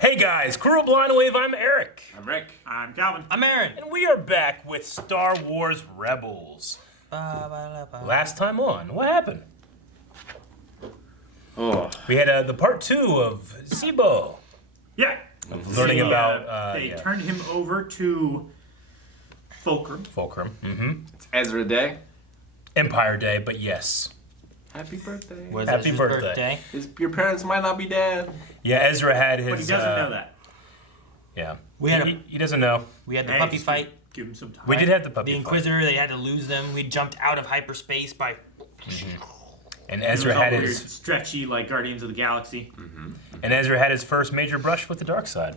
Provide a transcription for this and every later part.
Hey guys, Crew of Blind Wave, I'm Eric. I'm Rick. I'm Calvin. I'm Aaron. And we are back with Star Wars Rebels. Last time on, what happened? Oh. We had the part 2 of Sibo. Yeah. Learning about... they turned him over to Fulcrum. Fulcrum. Mm-hmm. It's Ezra Day. Empire Day, but yes. Happy birthday. Was Happy Ezra's birthday. Your parents might not be dead. Yeah, Ezra had his... But he doesn't know that. Yeah. We had he doesn't know. We had the Hey, puppy just fight. Give him some time. We did have the puppy The fight. Inquisitor, they had to lose them. We jumped out of hyperspace by... And It was Ezra all had weird, his... stretchy like Guardians of the Galaxy. And Ezra had his first major brush with the dark side.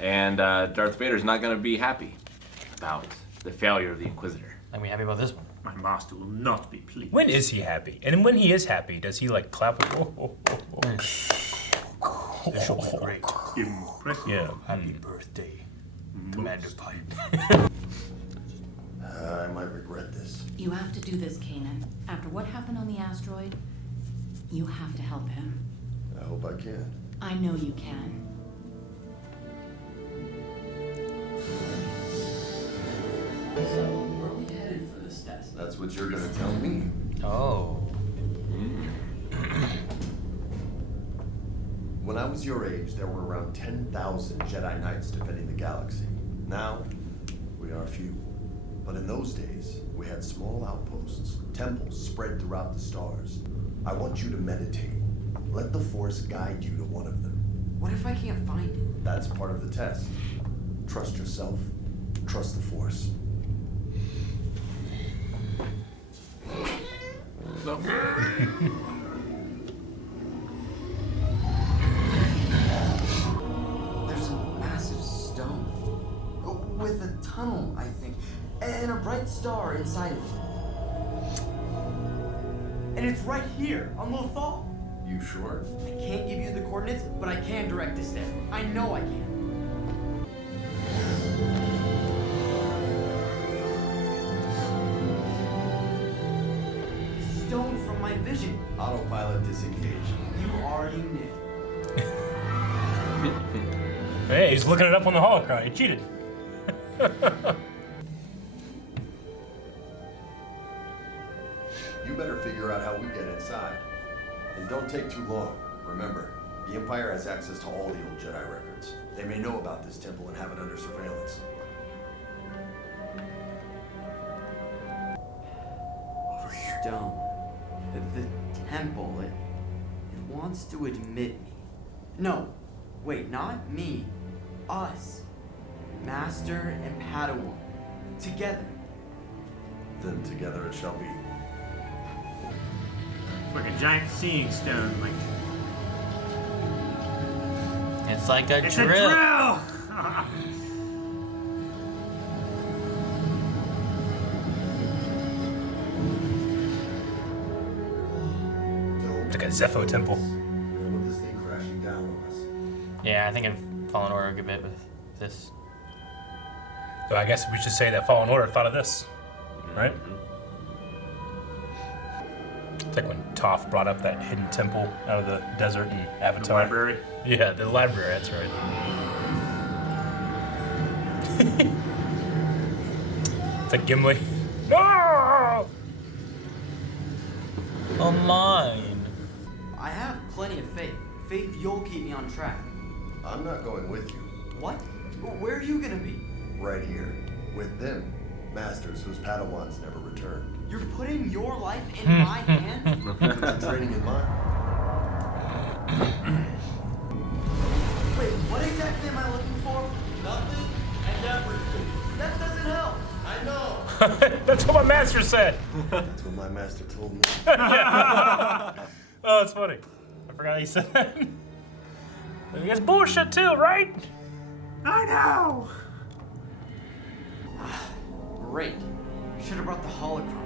And Darth Vader's not going to be happy about the failure of the Inquisitor. And we happy about this one. My master will not be pleased. When is he happy? And when he is happy, does he like clap? This will be great. Impressive. Yeah. Happy birthday, Commander Pipe. I might regret this. You have to do this, Kanan. After what happened on the asteroid, you have to help him. I hope I can. I know you can. So, where are we headed for this test? That's what you're gonna tell me. Oh. When I was your age, there were around 10,000 Jedi Knights defending the galaxy. Now, we are few. But in those days, we had small outposts, temples spread throughout the stars. I want you to meditate. Let the Force guide you to one of them. What if I can't find it? That's part of the test. Trust yourself. Trust the Force. No. There's a massive stone. With a tunnel, I think. And a bright star inside of it. And it's right here, on Lothal. You sure? I can't give you the coordinates, but I can direct us there. I know I can. Stone from my vision. Autopilot disengaged. You already knew. Hey, he's looking it up on the holocron. He cheated. You better figure out how we get inside. And don't take too long. Remember, the Empire has access to all the old Jedi records. They may know about this temple and have it under surveillance. Stone. The temple, it wants to admit me. No, wait, not me. Us. Master and Padawan. Together. Then together it shall be. Like a giant seeing stone. Like It's like a it's drill. a drill. It's like a Zepho temple. We don't want this thing crashing down on us. Yeah, I think I've fallen over a good bit with this. So I guess we should say that Fallen Order thought of this, right? It's like when Toph brought up that hidden temple out of the desert in The Avatar. library. Yeah, the library, that's right. It's like Gimli. No! Oh, mine. I have plenty of faith. Faith you'll keep me on track. I'm not going with you. What? Where are you gonna be? Right here. With them. Masters whose Padawans never returned. You're putting your life in my hands? Put your training in mine. Wait, what exactly am I looking for? Nothing and everything. That doesn't help. I know. That's what my master said. That's what my master told me. Oh, that's funny. I forgot he said that. It's bullshit too, right? I know. Great. Should have brought the holocron.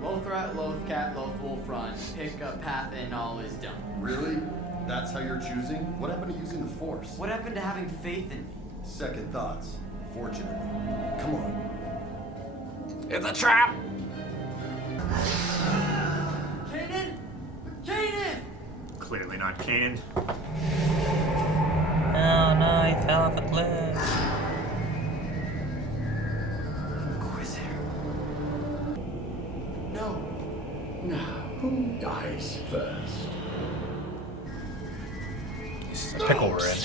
Lothrat, Lothcat, Lothwolf run. Pick a path and all is done. Really? That's how you're choosing? What happened to using the Force? What happened to having faith in me? Second thoughts. Fortunately. Come on. It's a trap! Kanan! Kanan! Clearly not Kanan. Oh, dies first. This is a pickle we're in.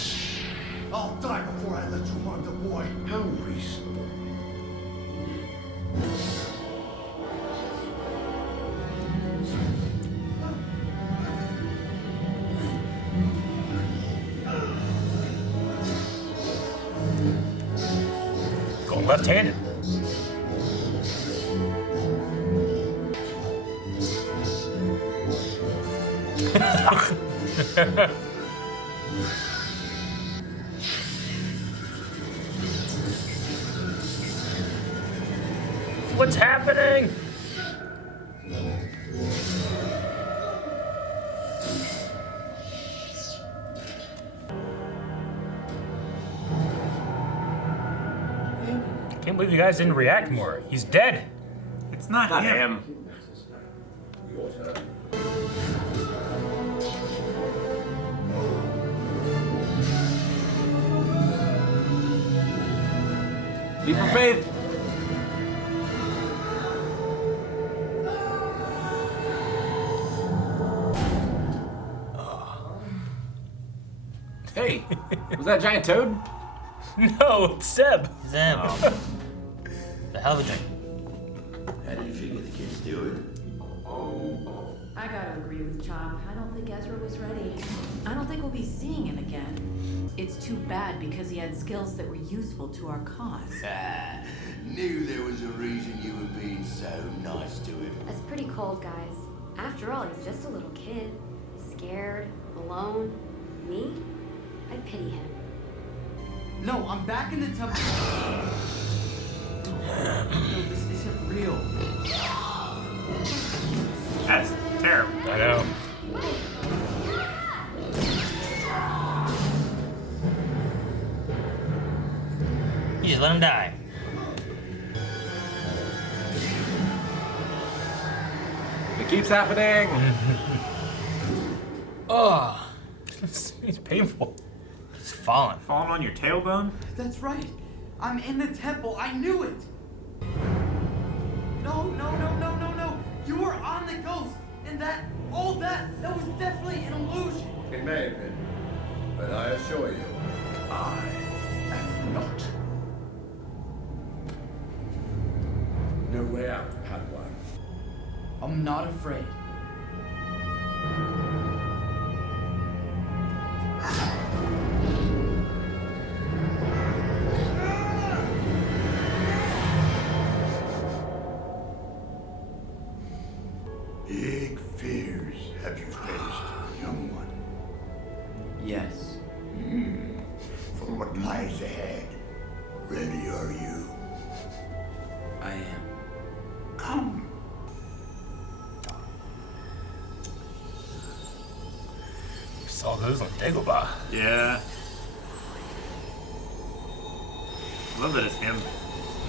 I'll die before I let you harm the boy. How reasonable. Going left-handed. What's happening? Can't believe you guys didn't react more. He's dead. It's not Not him. him. Leap of faith. Hey, was that a giant toad? No, it's Seb. Zeb. Oh. The hell of a drink. How do you figure the kids do it? I gotta agree with Chop. I don't think Ezra was ready. I don't think we'll be seeing him again. It's too bad because he had skills that were useful to our cause. Knew there was a reason you were being so nice to him. That's pretty cold, guys. After all, he's just a little kid. Scared, alone. Me? I pity him. No, I'm back in the temple. No, this isn't real. That's terrible. I know. You just let him die. It keeps happening. Oh, It's painful. it's falling. Falling on your tailbone? That's right. I'm in the temple. I knew it. No, no, no, no, no, no. You were on the ghost. And all that was definitely an illusion. It may have been, but I assure you, I am not. No way out, Padawan. I'm not afraid. Big fears have you faced, young one? Yes. For what lies ahead, ready are you? I am. Come. Saw those on Dagobah. Yeah. Love that it's him.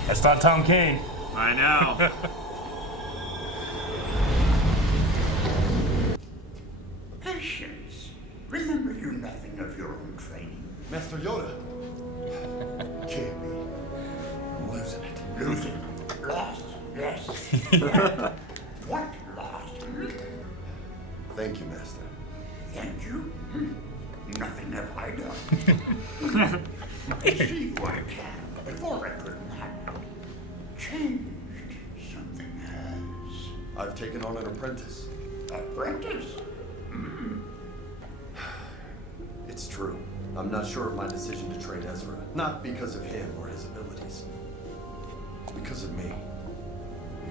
That's not Tom Kane. I know. Patience. Remember you nothing of your own training. Master Yoda. Can't be. I'm losing it. Losing it. Lost. Yes. What lost? Thank you, Master. Thank you? Nothing have I done. I see what I can. Before I could not. Changed. Something has. I've taken on an apprentice. Apprentice? It's true. I'm not sure of my decision to train Ezra. Not because of him or his abilities. Because of me.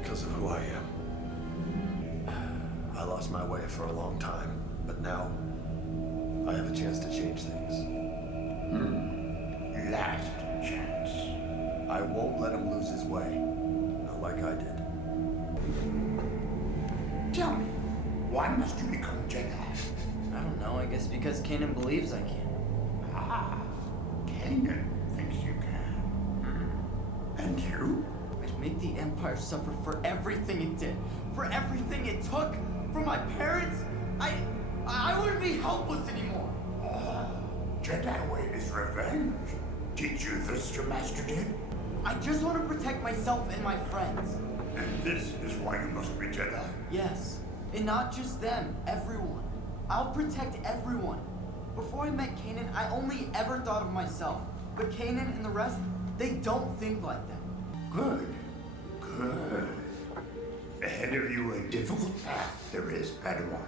Because of who I am. I lost my way for a long time, but now I have a chance to change things. Last chance. I won't let him lose his way. Not like I did. Tell me, why must you become Jedi? I don't know. I guess because Kanan believes I can. Ah, Kanan thinks you can. And you? I'd make the Empire suffer for everything it did. For everything it took. From my parents. I wouldn't be helpless anymore. Jedi way is revenge. Teach you this, your master did? I just want to protect myself and my friends. And this is why you must be Jedi. Yes. And not just them, everyone. I'll protect everyone. Before I met Kanan, I only ever thought of myself. But Kanan and the rest, they don't think like that. Good. Good. Ahead of you a difficult path there is, Padawan.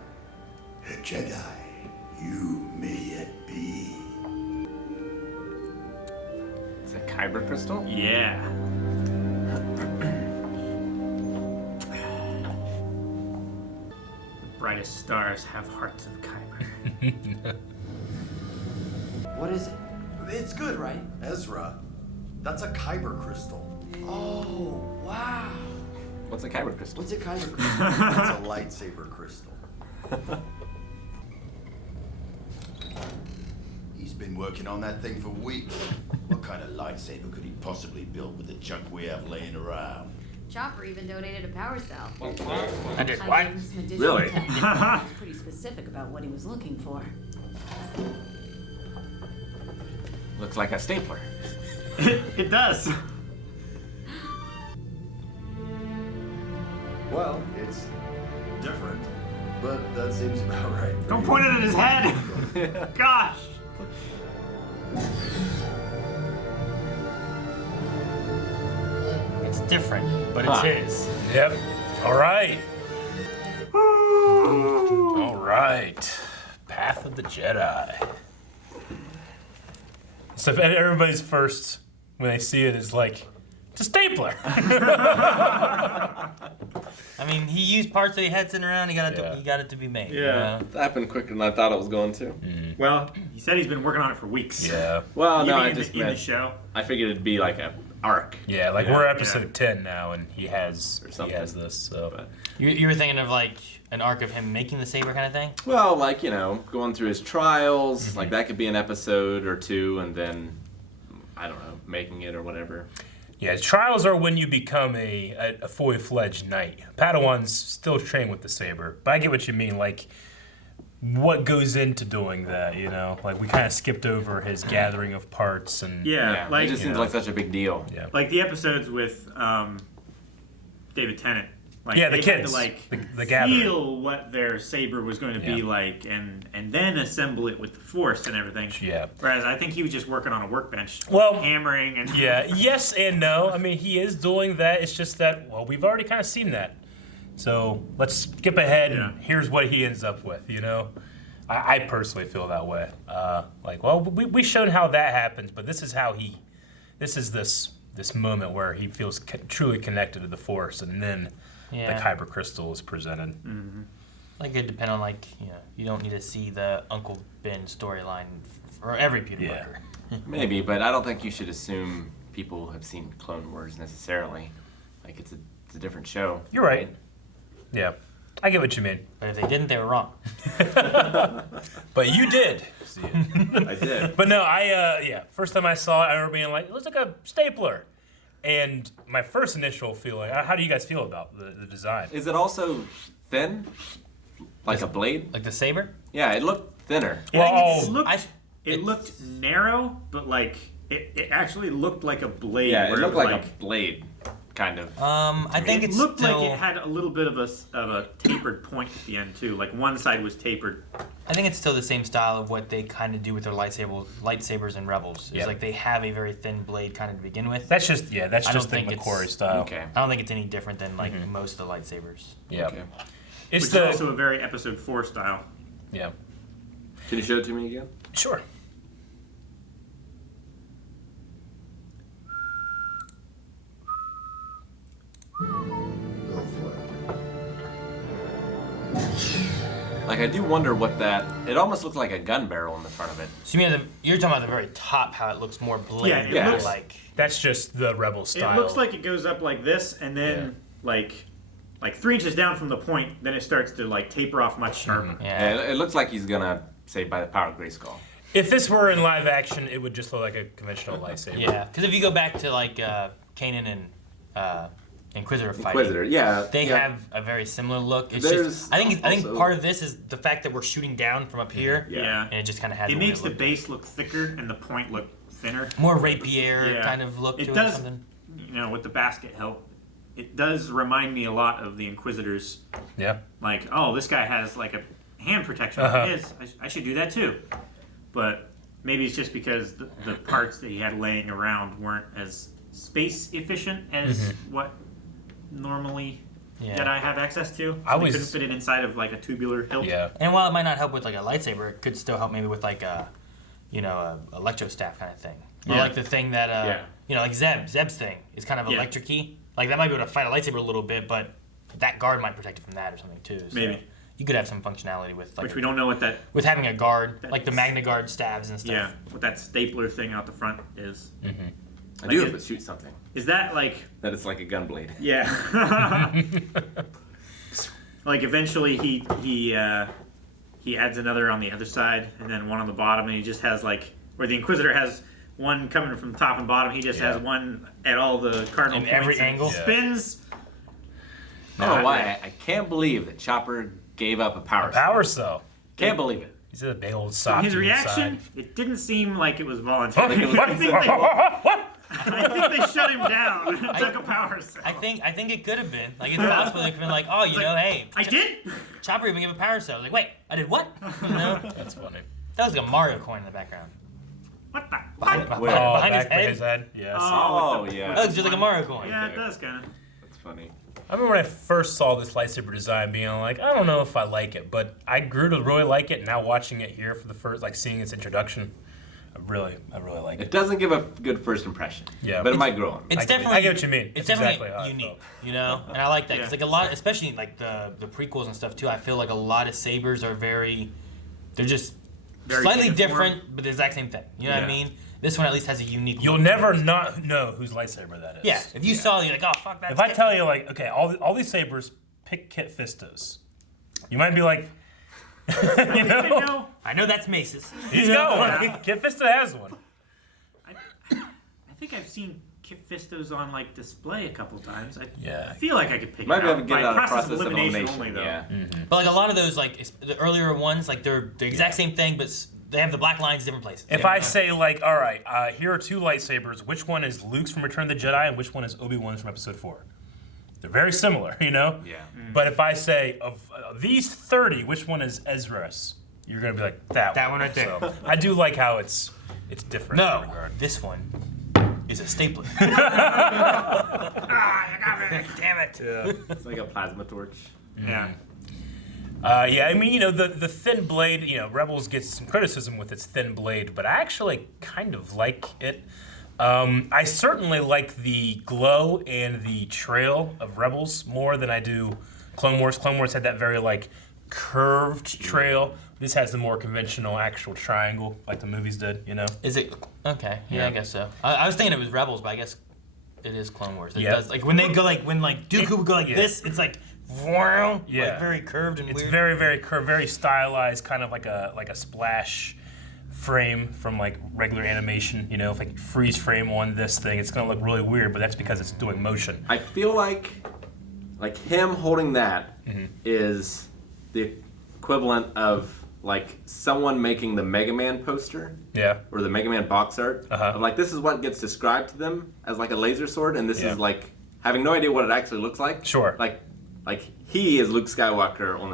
A Jedi you may yet be. Is that kyber crystal? Yeah. The brightest stars have hearts of kyber. What is it? It's good, right? Ezra, that's a kyber crystal. Oh, wow. What's a kyber crystal? What's a kyber crystal? It's a lightsaber crystal. He's been working on that thing for weeks. What kind of lightsaber could he possibly build with the junk we have laying around? Chopper even donated a power cell. I did I what? gave him some additional Really? technique. He was pretty specific about what he was looking for. Looks like a stapler. It does. Well, it's different, but that seems about right. for Don't you. point it at his head. Gosh. It's different, but it's his. Yep. All right. All right. Path of the Jedi. So if everybody's first when they see it is like, it's a stapler. I mean, he used parts that he had sitting around. He got it. Yeah. He got it to be made. you Yeah. know? That happened quicker than I thought it was going to. Well, he said he's been working on it for weeks. Yeah. Well, no, Even I in just the, in the meant, show. I figured it'd be like a arc. Yeah, like Yeah. we're episode 10 now, and he has Or something. this. So But, You were thinking of like an arc of him making the saber kind of thing. well, like, you know, going through his trials, like that could be an episode or two, and then, I don't know, making it or whatever. yeah, trials are when you become a fully fledged knight. Padawan's still trained with the saber, but I get what you mean. Like, what goes into doing that? You know, like we kind of skipped over his gathering of parts and Yeah, like it just seems know. like such a big deal. yeah. like the episodes with David Tennant. Like Yeah, the they kids, had to like the gathering. feel what their saber was going to be Yeah. like, and then assemble it with the Force and everything. Yeah. Whereas I think he was just working on a workbench, Well, hammering and yeah, yes and no. I mean, he is doing that. It's just that, well, we've already kind of seen that. So let's skip ahead Yeah. and here's what he ends up with, you know? I personally feel that way. Like, well, we showed how that happens, but this is how this is this moment where he feels truly connected to the Force, and then Yeah. the Kyber Crystal is presented. Like it depend on like you don't need to see the Uncle Ben storyline for every Peter Yeah. Parker. Maybe, but I don't think you should assume people have seen Clone Wars necessarily. Like, it's a different show. You're right. Yeah, I get what you mean. But if they didn't, they were wrong. But you did see it. I did. But no, first time I saw it, I remember being like, it looks like a stapler. And my first initial feeling, how do you guys feel about the design? Is it also thin? Like a blade? Like the saber. Yeah, it looked thinner. Well, It looked narrow, but like it actually looked like a blade. Yeah, it where looked like a blade, kind of. I think It it's looked still, like it had a little bit of a tapered point at the end too. Like one side was tapered. I think it's still the same style of what they kind of do with their lightsabers in Rebels. It's Yep. like they have a very thin blade kind of to begin with. That's just I don't the think it's- McQuarrie style. Okay. I don't think it's any different than like most of the lightsabers. Yeah. Okay. It's Which the is also a very Episode 4 style. yeah. Can you show it to me again? Sure. Go for Like, I do wonder what that. It almost looked like a gun barrel in the front of it. So you mean you're talking about the very top, how it looks more blade. Yeah, it Yeah. looks like. That's just the Rebel style. It looks like it goes up like this, and then like 3 inches down from the point, then it starts to like taper off much sharper. Yeah. It looks like he's gonna say by the power of Grayskull. If this were in live action, it would just look like a conventional lightsaber. Yeah, because if you go back to like Kanan and Inquisitor fighting, Inquisitor, yeah. they yeah. have a very similar look. It's There's just, I think also- part of this is the fact that we're shooting down from up here, Yeah. and it just kind of has. It a way makes to the look. base look thicker and the point look thinner. more rapier Yeah. kind of look It to it or does, something. with the basket hilt. it does remind me a lot of the Inquisitors. Yeah. Like, oh, this guy has like a hand protection Uh-huh. on his. I should do that too. But maybe it's just because the parts that he had laying around weren't as space efficient as what normally Jedi have access to. So they couldn't fit it inside of like a tubular hilt. Yeah. And while it might not help with like a lightsaber, it could still help maybe with like a, a electro staff kind of thing. Or like the thing that, like Zeb's thing is kind of electric-y. Like that might be able to fight a lightsaber a little bit, but that guard might protect it from that or something too. So Maybe. you could have some functionality with like Which we don't know what that. with having a guard, like the Magna Guard stabs and stuff. Yeah, what that stapler thing out the front is. I do hope it shoots something. Is that like? That it's like a gun blade. Yeah. Like eventually he adds another on the other side and then one on the bottom, and he just has like where the Inquisitor has one coming from top and bottom. He just has one at all the cardinal In points every and angle? spins. I don't know why. I can't believe that Chopper gave up a power cell. Power cell. Can't believe it. He's a big old soft. His reaction, it didn't seem like it was voluntary. What? I think they shut him down and took a power cell. I think it could have been. Like it's possible they could have been like, oh, hey. I did? Chopper even gave a power cell. Like, wait, I did what? You know? That's funny. That was like a Mario coin in the background. What the? Behind Back his his head. head. Yes. Oh, yeah. That looks just like a Mario coin. Yeah, it does kind of. That's funny. I remember when I first saw this lightsaber design being like, I don't know if I like it, but I grew to really like it. Now watching it here for the first, like seeing its introduction, I really like It it. doesn't give a good first impression. Yeah. But it might grow on me. It's I definitely. get what you mean. It's That's definitely exactly how I unique, felt. you know, and I like that Yeah. because like a lot, especially like the prequels and stuff too. I feel like a lot of sabers are they're just Very slightly uniform. different, but the exact same thing. You know what I Yeah. mean? This one at least has a unique. You'll look. never not know whose lightsaber that is. Yeah, if you saw it, you're like, oh fuck that. If I tell you like, okay, all these sabers pick Kit Fisto's, you might be like, you know, I know that's Mace's. he's got one. Kit Fisto has one. I think I've seen Kit Fistos on like display a couple times. I Yeah. feel like I could pick Might it be able out to get by it out of process process of of elimination elimination. only though. Yeah. But like a lot of those, like the earlier ones, like they're the exact same thing, but they have the black lines different places. If I say like, all right, here are two lightsabers. Which one is Luke's from Return of the Jedi, and which one is Obi-Wan's from Episode 4? They're very similar, you know. Yeah. But if I say of these 30, which one is Ezra's? You're gonna be like that one right there. So I do like how it's different. in No, that regard. this one is a stapler. Damn it. Yeah. It's like a plasma torch. Yeah. Yeah, I mean, you know, the thin blade, you know, Rebels gets some criticism with its thin blade, but I actually kind of like it. I certainly like the glow and the trail of Rebels more than I do Clone Wars. Clone Wars had that very, like, curved trail. This has the more conventional actual triangle, like the movies did, you know? Is it okay? Yeah, Yeah. I guess so. I was thinking it was Rebels, but I guess it is Clone Wars. It Yeah. does like when they go like when like Dooku would go like Yeah. this. It's like wow, Yeah. like very curved and It's weird. very, very curved, very stylized, kind of like a splash frame from like regular animation. You know, if I freeze frame on this thing, it's gonna look really weird, but that's because it's doing motion. I feel like him holding that is the equivalent of like someone making the Mega Man poster Yeah. or the Mega Man box art. Uh-huh. Of like this is what gets described to them as like a laser sword, and this Yeah. is like having no idea what it actually looks like. Sure. Like he is Luke Skywalker on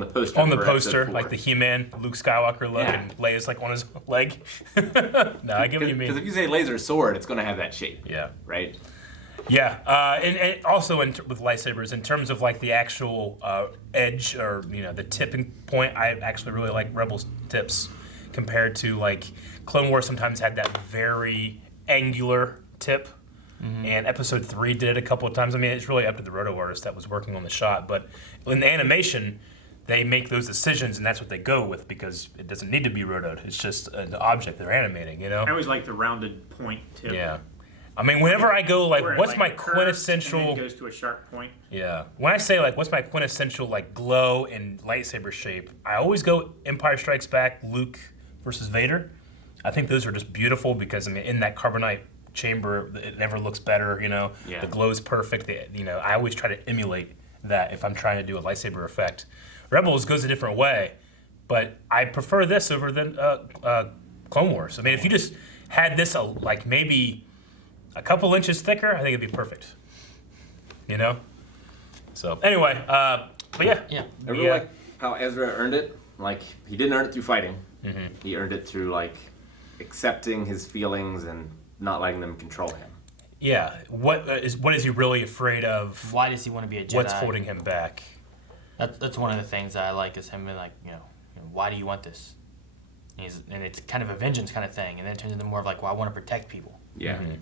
the poster. On the for poster, Episode 4. like the He-Man, Luke Skywalker look, Yeah. and Leia's like on his leg. No, I get what you Because mean. if you say laser sword, it's going to have that shape. Yeah. Right. Yeah, and also with lightsabers, in terms of like the actual edge or you know the tipping point, I actually really like Rebels tips compared to like Clone Wars. Sometimes had that very angular tip, and Episode 3 did it a couple of times. I mean, it's really up to the roto artist that was working on the shot, but in the animation, they make those decisions, and that's what they go with because it doesn't need to be rotoed. It's just an object they're animating, you know. I always like the rounded point tip. Yeah. I mean, whenever I go, like, Where it, what's like, my curves quintessential... and then goes to a sharp point. Yeah. When I say, like, what's my quintessential, like, glow and lightsaber shape, I always go Empire Strikes Back, Luke versus Vader. I think those are just beautiful because, I mean, in that carbonite chamber, it never looks better, you know? Yeah. The glow's perfect. You know, I always try to emulate that if I'm trying to do a lightsaber effect. Rebels goes a different way, but I prefer this over than Clone Wars. I mean, if you just had this, like, maybe a couple inches thicker, I think it'd be perfect. You know? So, anyway, but yeah. Yeah. I really like how Ezra earned it. Like, he didn't earn it through fighting. Mm-hmm. He earned it through, like, accepting his feelings and not letting them control him. Yeah. What is he really afraid of? Why does he want to be a Jedi? What's holding him back? That's one of the things that I like is him being like, why do you want this? And it's kind of a vengeance kind of thing, and then it turns into more of like, well, I want to protect people. Yeah. Mm-hmm.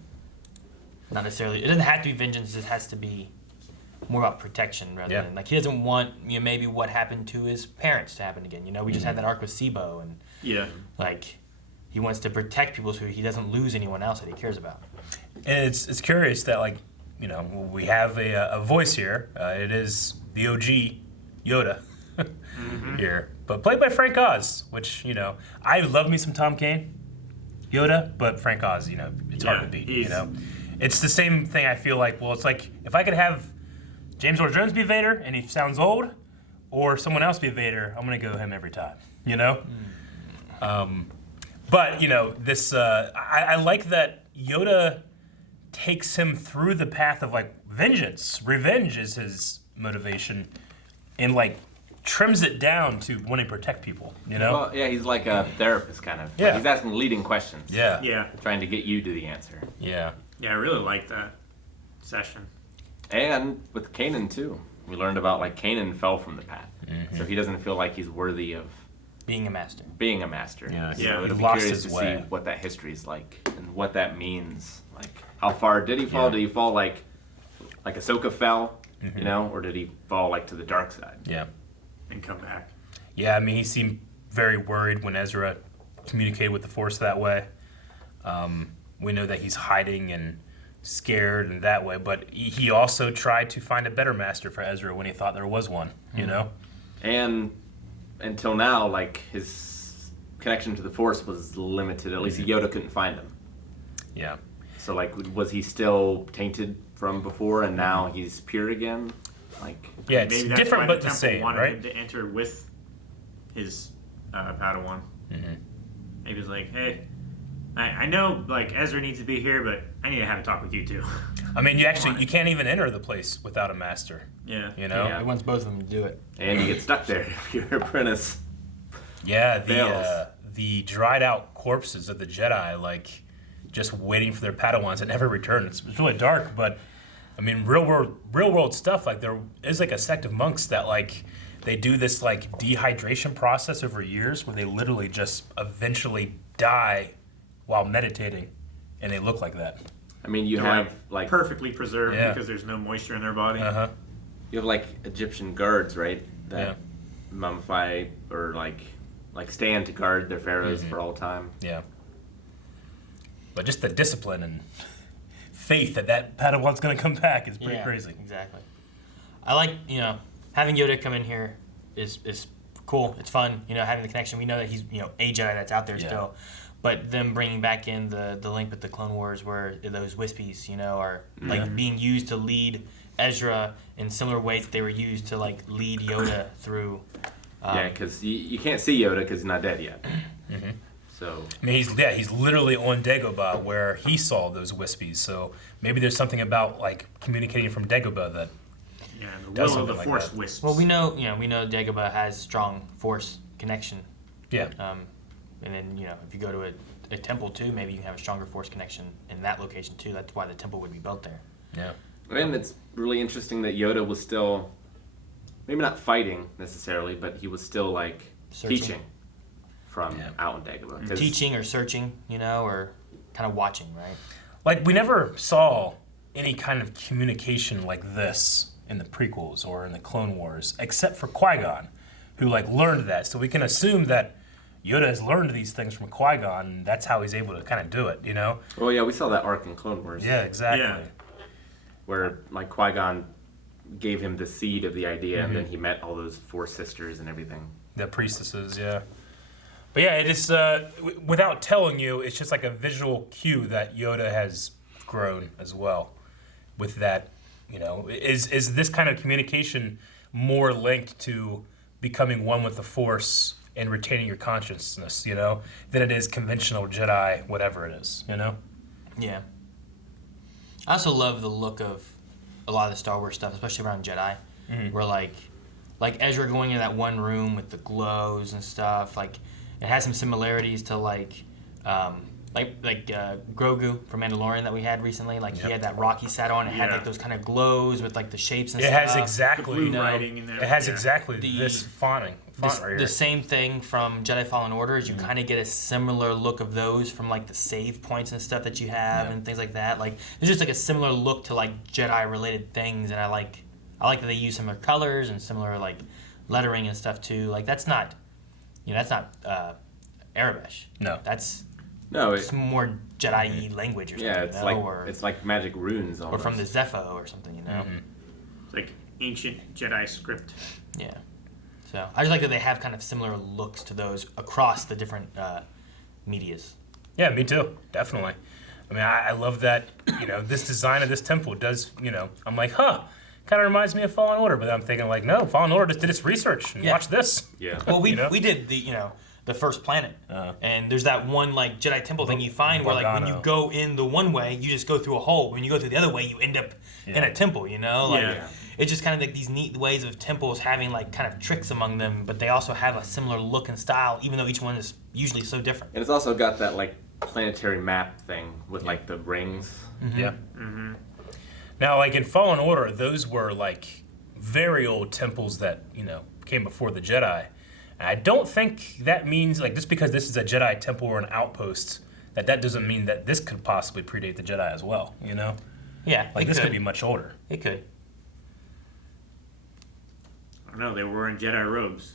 Not necessarily. It doesn't have to be vengeance. It has to be more about protection rather than like he doesn't want maybe what happened to his parents to happen again. We just had that arc with Sibo, and like he wants to protect people so he doesn't lose anyone else that he cares about. And it's curious that like we have a voice here. It is the OG Yoda here, but played by Frank Oz, which I love me some Tom Kane Yoda, but Frank Oz, it's hard to beat. It's the same thing. I feel like it's like if I could have James Earl Jones be Vader and he sounds old, or someone else be Vader, I'm gonna go him every time. But this I like that Yoda takes him through the path of like vengeance. Revenge is his motivation, and like trims it down to wanting to protect people. Well, yeah, he's like a therapist kind of. Yeah. He's asking leading questions. Yeah. Yeah. Trying to get you to the answer. Yeah. Yeah, I really like that session. And with Kanan too, we learned about like Kanan fell from the path, so he doesn't feel like he's worthy of Being a master. being a master. Yeah, So he it'll be lost curious his to way. see what that history is like and what that means. Like, how far did he fall? Yeah. Did he fall like Ahsoka fell? Or did he fall like to the dark side? Yeah. And come back. Yeah, I mean, he seemed very worried when Ezra communicated with the Force that way. We know that he's hiding and scared in that way, but he also tried to find a better master for Ezra when he thought there was one, And until now, like, his connection to the Force was limited. At least Yoda couldn't find him. Yeah. So, like, was he still tainted from before and now he's pure again? Like, Yeah, it's Maybe that's different why but the the temple same, wanted right? him to enter with his Padawan. Maybe he's like, hey, I know like Ezra needs to be here, but I need to have a talk with you too. I mean, you can't even enter the place without a master, Yeah. He wants both of them to do it. and you get stuck there if you're an apprentice. Yeah, Fails. the dried out corpses of the Jedi, like, just waiting for their Padawans that never return. It's really dark, but I mean, real world stuff. Like, there is like a sect of monks that like they do this like dehydration process over years, where they literally just eventually die while meditating, and they look like that. I mean, you They're have like perfectly preserved Yeah. because there's no moisture in their body. you have like Egyptian guards, right? That Yeah. mummify or like stand to guard their pharaohs for all time. Yeah. But just the discipline and faith that Padawan's gonna come back is pretty crazy. Exactly. I like, having Yoda come in here is cool. It's fun, having the connection. We know that he's, a Jedi that's out there still. But them bringing back in the link with the Clone Wars where those Wispies, are like being used to lead Ezra in similar ways that they were used to like lead Yoda through. Yeah, because you can't see Yoda because he's not dead yet. So I mean, he's literally on Dagobah where he saw those Wispies. So maybe there's something about like communicating from Dagobah that. Yeah, the Does will of the something like Force that. wisps. Well, we know Dagobah has strong Force connection. Yeah. And then, if you go to a temple too, maybe you can have a stronger Force connection in that location too. That's why the temple would be built there. Yeah. and it's really interesting that Yoda was still maybe not fighting necessarily, but he was still like Searching. teaching from out in Dagobah. 'Cause Teaching or searching, or kind of watching, right? Like, we never saw any kind of communication like this in the prequels or in the Clone Wars, except for Qui-Gon, who like learned that. So we can assume that Yoda has learned these things from Qui-Gon, and that's how he's able to kind of do it, Well, yeah, we saw that arc in Clone Wars. Yeah, exactly. Yeah. Where like Qui-Gon gave him the seed of the idea, and then he met all those four sisters and everything. The priestesses, yeah. But yeah, it is, without telling you, it's just like a visual cue that Yoda has grown as well. With that, is this kind of communication more linked to becoming one with the Force and retaining your consciousness, than it is conventional Jedi, whatever it is, Yeah. I also love the look of a lot of the Star Wars stuff, especially around Jedi, where like Ezra going in that one room with the glows and stuff. Like it has some similarities to like Grogu from Mandalorian that we had recently. Like he had that rock he sat on. It had like those kind of glows with like the shapes and It stuff. has exactly The blue writing in there. It has exactly this font right here. The same thing from Jedi Fallen Order is you kind of get a similar look of those from like the save points and stuff that you have and things like that. Like there's just like a similar look to like Jedi related things, and I like that they use similar colors and similar like lettering and stuff too. Like that's not Arabish. No. It's more Jedi language or something. Yeah, it's like magic runes almost. Or from the Zepho or something, you know. It's like ancient Jedi script. Yeah. So I just like that they have kind of similar looks to those across the different medias. Yeah, me too. Definitely. I mean, I love that, this design of this temple does, I'm like, kind of reminds me of Fallen Order, but then I'm thinking like, no, Fallen Order just did its research and watch this. Yeah. Well, we did the first planet, and there's that one like Jedi temple thing you find where like when you go in the one way, you just go through a hole. When you go through the other way, you end up in a temple. It's just kind of like these neat ways of temples having like kind of tricks among them, but they also have a similar look and style, even though each one is usually so different. And it's also got that like planetary map thing with like the rings. Yeah. Now, like in Fallen Order, those were like very old temples that came before the Jedi. And I don't think that means like just because this is a Jedi temple or an outpost that doesn't mean that this could possibly predate the Jedi as well. Yeah, like this could be much older. It could. I don't know. They were wearing Jedi robes.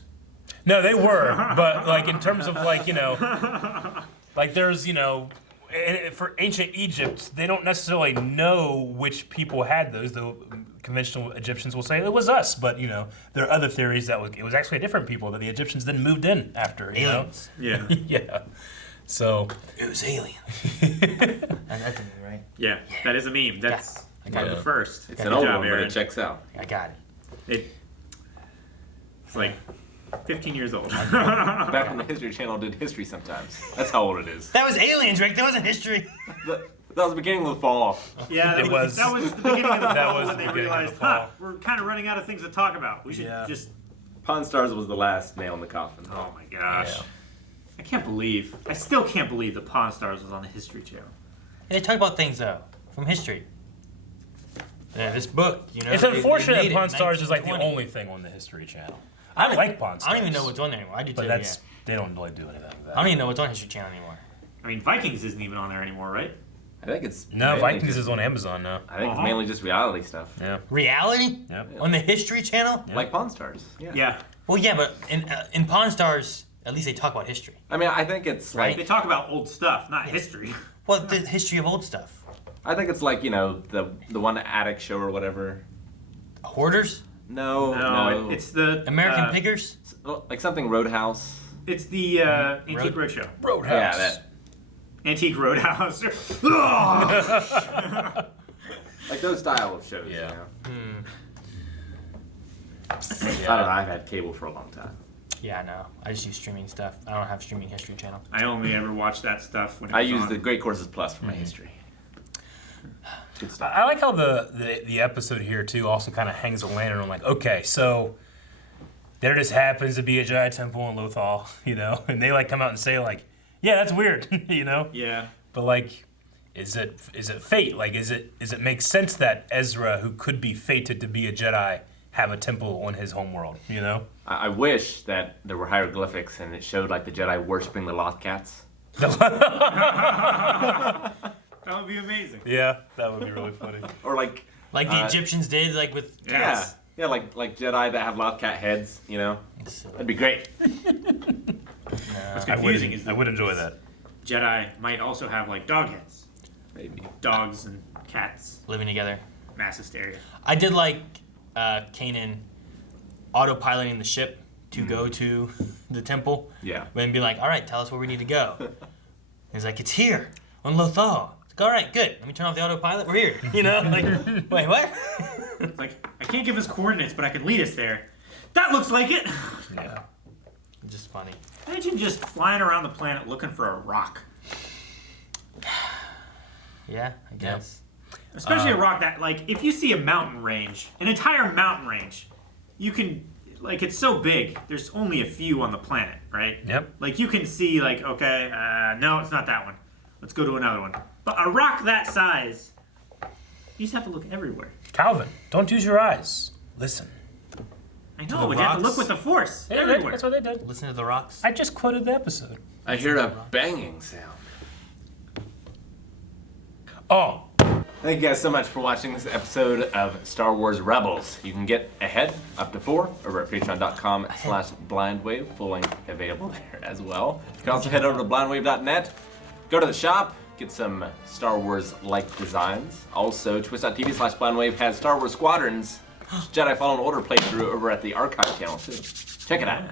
No, they were, but like in terms of like like there's for ancient Egypt, they don't necessarily know which people had those. The conventional Egyptians will say it was us, but there are other theories that it was actually different people that the Egyptians then moved in after. Aliens. Yeah. Yeah. So it was aliens. That's a meme, right? Yeah, that is a meme. That's one of the first. It's an old one, but it checks out. I got it. It's like 15 years old. Back when the History Channel did history sometimes. That's how old it is. That was aliens, Rick. That wasn't history. That was the beginning of the fall. Yeah, that was the beginning of the fall when they realized, we're kind of running out of things to talk about. We should just... Pawn Stars was the last nail in the coffin. Oh my gosh. Yeah. I still can't believe that Pawn Stars was on the History Channel. They talk about things, though, from history. Yeah, this book, It's unfortunate that Pawn Stars is like the only thing on the History Channel. I like Pawn Stars. I don't even know what's on there anymore. I do too, but they don't really do anything like that. I don't even know what's on History Channel anymore. I mean, Vikings isn't even on there anymore, right? I think it's... No, Vikings is on Amazon now. I think it's mainly just reality stuff. Yeah. Reality? Yep. On the History Channel? Like Pawn Stars. Yeah. Well, yeah, but in Pawn Stars, at least they talk about history. I mean, I think it's like... They talk about old stuff, not history. Well, the history of old stuff. I think it's like, the one attic show or whatever. Hoarders? No. It's the... American Piggers? Like something Roadhouse. It's the Antique Roadshow. Roadhouse. Yeah, that. Antique Roadhouse. Like those style of shows. Yeah. I don't know. I've had cable for a long time. Yeah, I know. I just use streaming stuff. I don't have streaming History Channel. I only ever watch that stuff when it I was use on. the Great Courses Plus for my history. Good stuff. I like how the episode here too also kind of hangs a lantern on like, okay, so there just happens to be a Jedi temple in Lothal, and they like come out and say like, yeah, that's weird, Yeah. But like, is it fate? Like, is it make sense that Ezra, who could be fated to be a Jedi, have a temple on his homeworld? I wish that there were hieroglyphics and it showed like the Jedi worshiping the Loth cats. That would be amazing. Yeah, that would be really funny. Or like the Egyptians did, like with... Yeah, like Jedi that have Loth cat heads, That'd be great. What's confusing I would enjoy that. Jedi might also have like dog heads. Maybe. Dogs and cats. Living together. Mass hysteria. I did like Kanan autopiloting the ship to go to the temple. Yeah. And be like, all right, tell us where we need to go. He's like, it's here on Lothal. It's like, all right, good. Let me turn off the autopilot. We're here. Like, wait, what? It's like, I can't give us coordinates, but I can lead us there. That looks like it. Yeah. Just funny. Imagine just flying around the planet looking for a rock. Yeah, I guess. Especially a rock that, like, if you see a mountain range, an entire mountain range, you can, like, it's so big. There's only a few on the planet, right? Yep. Like, you can see, like, okay, no, it's not that one. Let's go to another one. But a rock that size, you just have to look everywhere. Calvin, don't use your eyes. Listen. I know, but you have to look with the force everywhere. That's what they did. Listen to the rocks. I just quoted the episode. I hear a banging sound. Oh. Thank you guys so much for watching this episode of Star Wars Rebels. You can get ahead up to 4 over at patreon.com/blindwave. Full length available there as well. You can also head over to blindwave.net. Go to the shop, get some Star Wars-like designs. Also, twitch.tv/blindwave has Star Wars Squadrons, Jedi Fallen Order playthrough over at the archive channel too. Check it out.